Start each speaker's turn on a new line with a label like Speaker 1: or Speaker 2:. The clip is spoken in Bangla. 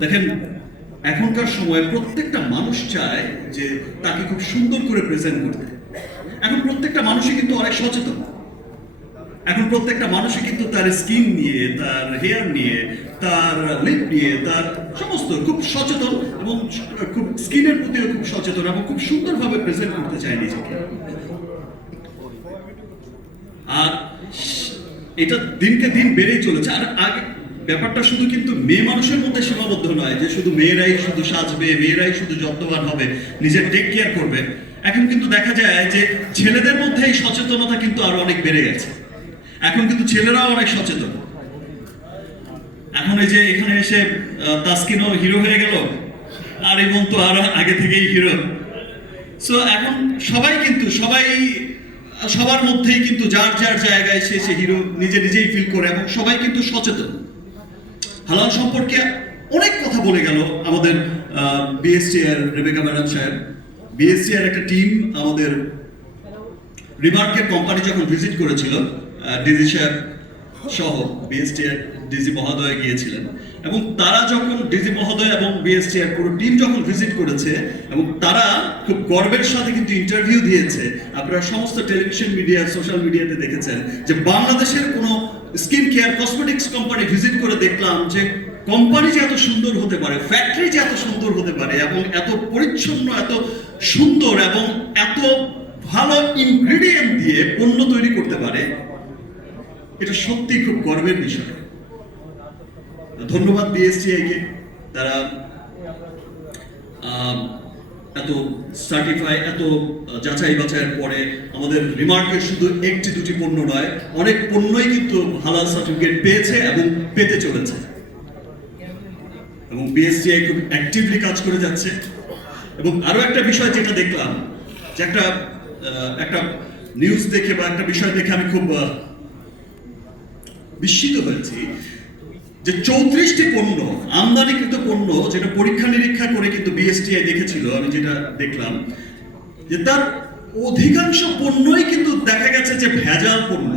Speaker 1: দেখেন, এখনকার সময় প্রত্যেকটা মানুষ চায় যে তাকে খুব সুন্দর করে প্রেজেন্ট করতে। এখন প্রত্যেকটা মানুষই কিন্তু অনেক সচেতন। এখন প্রত্যেকটা মানুষই কিন্তু তার স্কিন নিয়ে, তার হেয়ার নিয়ে, তার লিপ নিয়ে, তার সমস্ত খুব সচেতন এবং খুব স্কিনের প্রতিও খুব সচেতন এবং খুব সুন্দরভাবে প্রেজেন্ট করতে চায় নিজেকে। আর এটা দিনকে দিন বেড়েই চলেছে। আর আগে ব্যাপারটা শুধু কিন্তু মেয়ে মানুষের মধ্যে সীমাবদ্ধ নয় যে শুধু মেয়েরাই শুধু সাজবে, মেয়েরাই শুধু যত্নবান হবে, নিজের টেক কেয়ার করবে। এখন কিন্তু দেখা যায় যে ছেলেদের মধ্যে এই সচেতনতা কিন্তু আরও অনেক বেড়ে গেছে। এখন কিন্তু ছেলেরাও অনেক সচেতন। এখন এই যে এখানে এসে তাসকিনও হিরো হয়ে গেল, আর এবং তো আরও আগে থেকেই হিরো সো এখন সবাই কিন্তু, সবাই, সবার মধ্যেই কিন্তু যার যার জায়গায় সে সে হিরো নিজে নিজেই ফিল করে, এবং সবাই কিন্তু সচেতন। হালাল সম্পর্কে অনেক কথা বলে গেল আমাদের বিএসটিআর রেবেকা ম্যাডাম সাহেব। বিএসটিআর একটা টিম আমাদের রিমার্কের কোম্পানি যখন ভিজিট করেছিল ডিজি সাহেব সহ বিএসটিআর ডিজি মহোদয় গিয়েছিলেন। এবং তারা যখন ডিজি মহোদয় এবং বিএসটিআর পুরো টিম যখন ভিজিট করেছে, এবং তারা খুব গর্বের সাথে কিন্তু ইন্টারভিউ দিয়েছে, আপনারা সমস্ত টেলিভিশন মিডিয়া সোশ্যাল মিডিয়াতে দেখেছেন যে বাংলাদেশের কোনো skin care cosmetics company visit করে দেখলাম যে কোম্পানি যে এত সুন্দর হতে পারে ফ্যাক্টরি যে এত সুন্দর হতে পারে এবং এত পরিচ্ছন্ন, এত সুন্দর এবং এত ভালো ইনগ্রেডিয়েন্ট দিয়ে পণ্য তৈরি করতে পারে, এটা সত্যি খুব গর্বের বিষয়। ধন্যবাদ বিএসটিআই কে। তারা এত সার্টিফাই এত যাচাই বাছাইয়ের পরে আমাদের রিমার্কের শুধু একটি দুটি পণ্য নয়, অনেক পণ্যই কিন্তু হালাল সার্টিফিকেট পেয়েছে এবং পেতে চলেছে। এবং বিএসটিআই খুব অ্যাক্টিভলি কাজ করে যাচ্ছে। এবং আরও একটা বিষয় যেটা দেখলাম, যে একটা একটা নিউজ দেখে বা একটা বিষয় দেখে আমি খুব বিস্মিত হয়েছি যে চৌত্রিশটি পণ্য, আমদানিকৃত পণ্য যেটা পরীক্ষা নিরীক্ষা করে কিন্তু বিএসটিআই দেখেছিল, আমি যেটা দেখলাম, যে তার অধিকাংশ পণ্যই কিন্তু দেখা গেছে যে ভেজাল পণ্য।